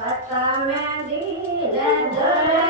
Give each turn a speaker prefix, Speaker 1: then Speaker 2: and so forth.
Speaker 1: Sattamandi, then the